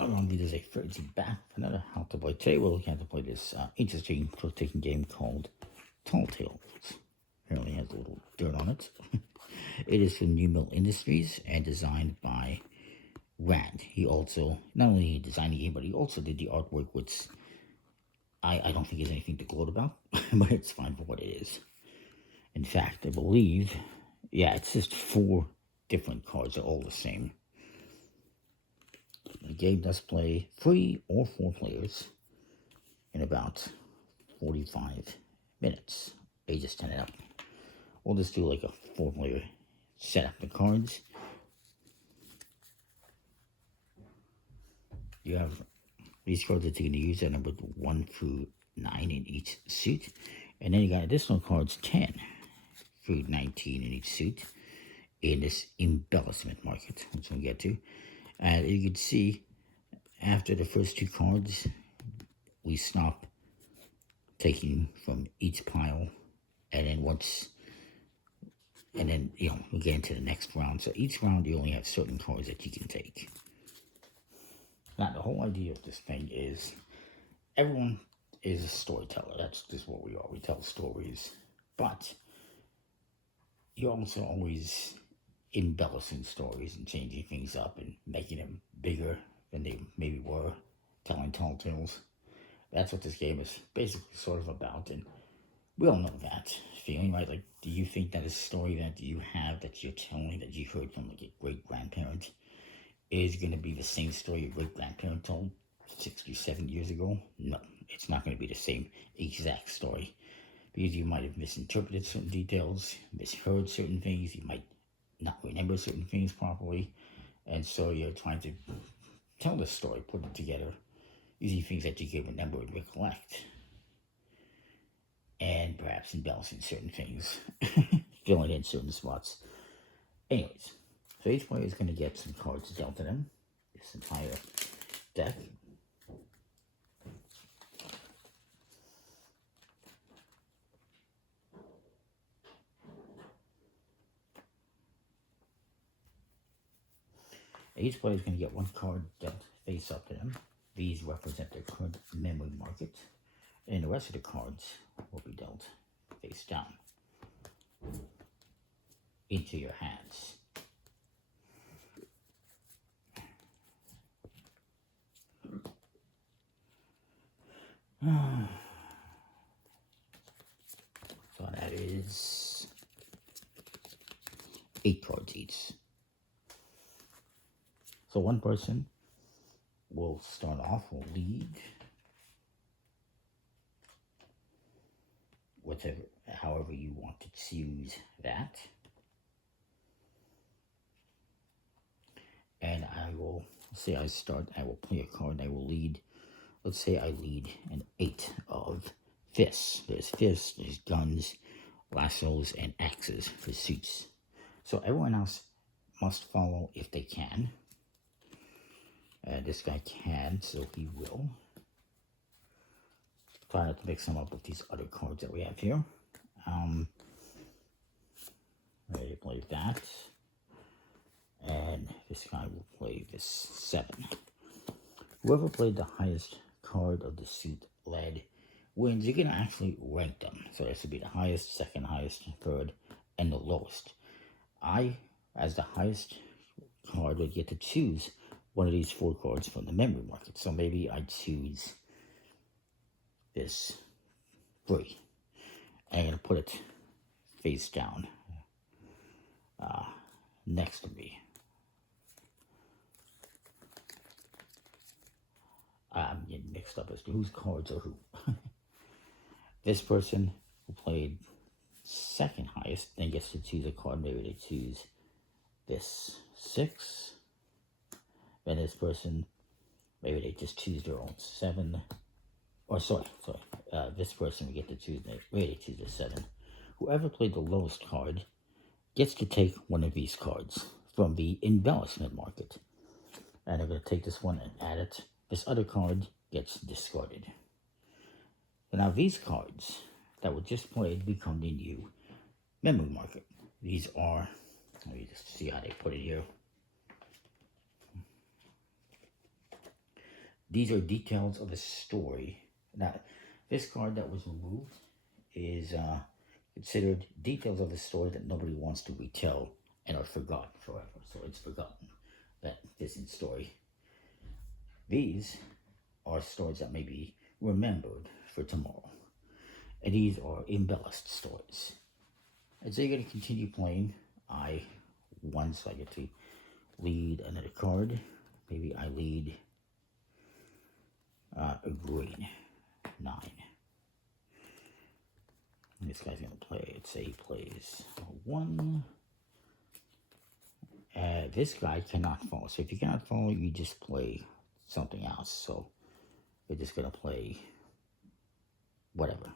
Along with this, a Frenzy back for another How to Play. Today we're looking at to play this interesting clock-taking game called Talltales. Apparently has a little dirt on it. It is from New Mill Industries and designed by Rand. He also, not only designed the game, but he also did the artwork, which I don't think is anything to gloat about, but it's fine for what it is. In fact, I believe, yeah, it's just 4 different cards. They're all the same. The game does play 3 or 4 players in about 45 minutes. Ages 10 and up. We'll just do like a 4-player set up the cards. You have these cards that you're going to use are numbered 1 through 9 in each suit. And then you got additional cards 10 through 19 in each suit in this embellishment market, which we'll get to. And you can see after the first 2 cards, we stop taking from each pile, and then we get into the next round. So each round you only have certain cards that you can take. Now the whole idea of this thing is everyone is a storyteller. That's just what we are. We tell stories, but you're also always embellishing stories and changing things up and making them bigger than they maybe were, telling tall tales. That's what this game is basically sort of about, and we all know that feeling, right? Like, do you think that a story that you have that you're telling, that you heard from like a great-grandparent, is going to be the same story your great-grandparent told 67 years ago? No, it's not going to be the same exact story, because you might have misinterpreted certain details, misheard certain things, you might not remember certain things properly, and so you're trying to tell the story, put it together, using things that you can remember and recollect, and perhaps embellishing certain things, filling in certain spots. Anyways, so each player is going to get some cards dealt to them, this entire deck. Each player is going to get 1 card dealt face up to them. These represent their current memory market, and the rest of the cards will be dealt face down into your hands. So that is 8 cards each. So one person will start off, will lead, however you want to choose that. And I will say I will play a card, I will lead, let's say I lead an 8 of fists. There's fists, there's guns, lassos, and axes for suits. So everyone else must follow if they can. This guy can, so he will. Try not to mix them up with these other cards that we have here. Ready to play that. And this guy will play this 7. Whoever played the highest card of the suit led wins. You can actually rank them. So this would be the highest, second highest, third, and the lowest. I, as the highest card, would get to choose one of these 4 cards from the memory market. So maybe I choose this 3. And I'm going to put it face down next to me. I'm getting mixed up as to whose cards are who. This person who played second highest then gets to choose a card. Maybe they choose this 6. Then this person, maybe they just choose their own 7. Or sorry, this person will get to choose, maybe they choose a 7. Whoever played the lowest card gets to take one of these cards from the embellishment market. And they're going to take this one and add it. This other card gets discarded. So now these cards that were just played become the new memory market. These are, let me just see how they put it here. these are details of the story. Now, this card that was removed is considered details of the story that nobody wants to retell and are forgotten forever. So it's forgotten, that distant story. These are stories that may be remembered for tomorrow. And these are embellished stories. And so you're going to continue playing. Once I get to lead another card. Maybe I lead a green 9. And this guy's going to play, let's say he plays a 1. This guy cannot follow. So if you cannot follow, you just play something else. So you're just going to play whatever.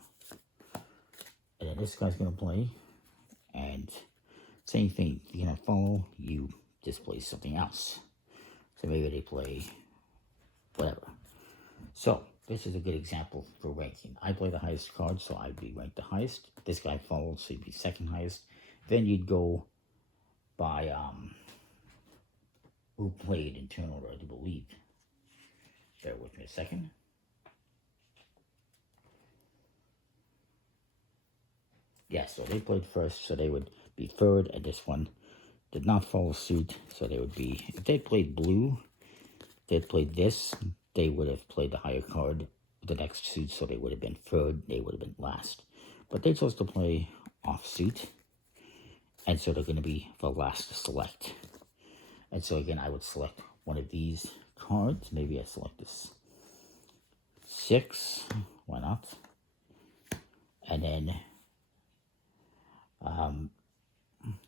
And then this guy's going to play. And same thing. If you cannot follow, you just play something else. So maybe they play whatever. So this is a good example for ranking. I play the highest card, so I'd be ranked the highest. This guy follows, so he'd be second highest. Then you'd go by who played in turn order, I do believe. Bear with me a second. Yeah, so they played first, so they would be third, and this one did not follow suit, so they would be, if they played blue, they'd played this, they would have played the higher card, the next suit, so they would have been third, they would have been last. But they chose to play off suit, and so they're going to be the last to select. And so again, I would select one of these cards. Maybe I select this 6, why not? And then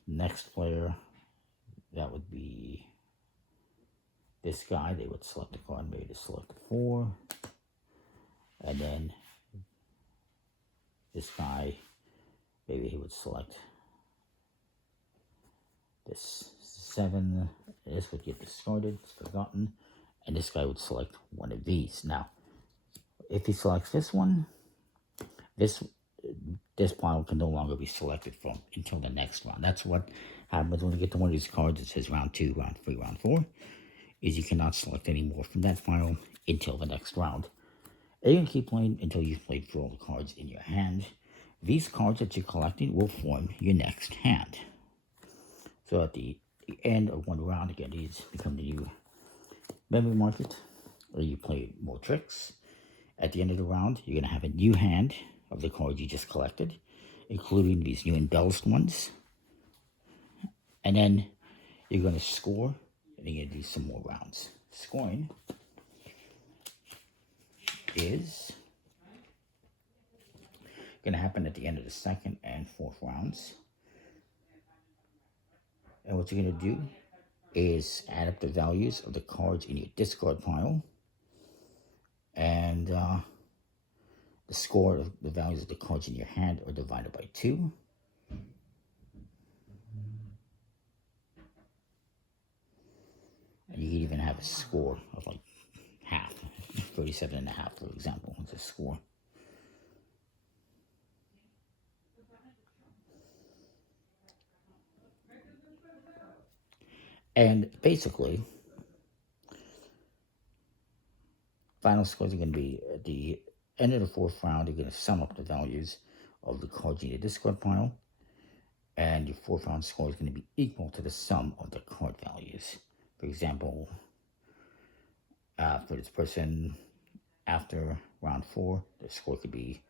next player, that would be this guy. They would select a card, maybe to select a 4. And then this guy, maybe he would select this 7. This would get discarded, it's forgotten. And this guy would select one of these. Now, if he selects this one, this pile can no longer be selected from until the next round. That's what happens when you get to one of these cards. It says round 2, round 3, round 4. Is you cannot select any more from that pile until the next round. And you can keep playing until you've played through all the cards in your hand. These cards that you're collecting will form your next hand. So at the end of one round, again, these become the new memory market, or you play more tricks. At the end of the round, you're going to have a new hand of the cards you just collected, including these new embellished ones. And then you're going to score, and you're going to do some more rounds. Scoring is going to happen at the end of the second and fourth rounds. And what you're going to do is add up the values of the cards in your discard pile. And the score of the values of the cards in your hand are divided by 2. And you can even have a score of like half, 37.5, for example, is a score. And basically, final scores are going to be at the end of the fourth round. You're going to sum up the values of the cards in your discard pile, and your fourth round score is going to be equal to the sum of the card values. For example, for this person, after round 4, their score could be,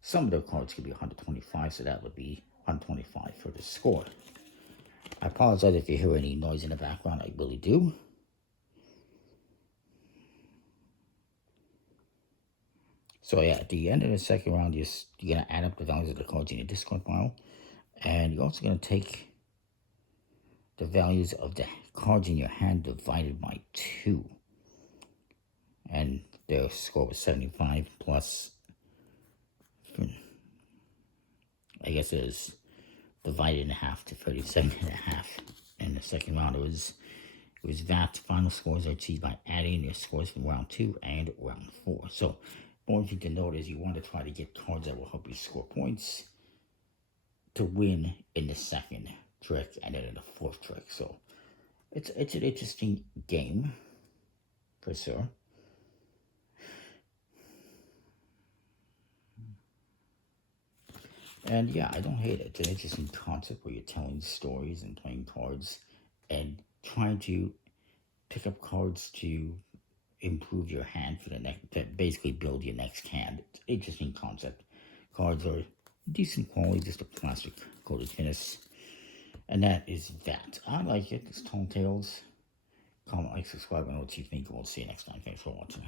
some of their cards could be 125, so that would be 125 for the score. I apologize if you hear any noise in the background, I really do. So yeah, at the end of the second round, you're going to add up the values of the cards in your discard pile. And you're also going to take the values of the cards in your hand divided by 2. And their score was 75 plus, I guess it was divided in half to 37.5. In the second round, it was that final scores are achieved by adding their scores from round 2 and round 4. So, one thing to note is you want to try to get cards that will help you score points to win in the second trick and then in the fourth trick. So, it's an interesting game, for sure. And yeah, I don't hate it. It's an interesting concept where you're telling stories and playing cards and trying to pick up cards to improve your hand for the next, to basically build your next hand. It's an interesting concept. Cards are decent quality, just a plastic coated finish. And that is that. I like it. It's Tall Tales. Comment, like, subscribe, and know what you think. We'll see you next time. Thanks for watching.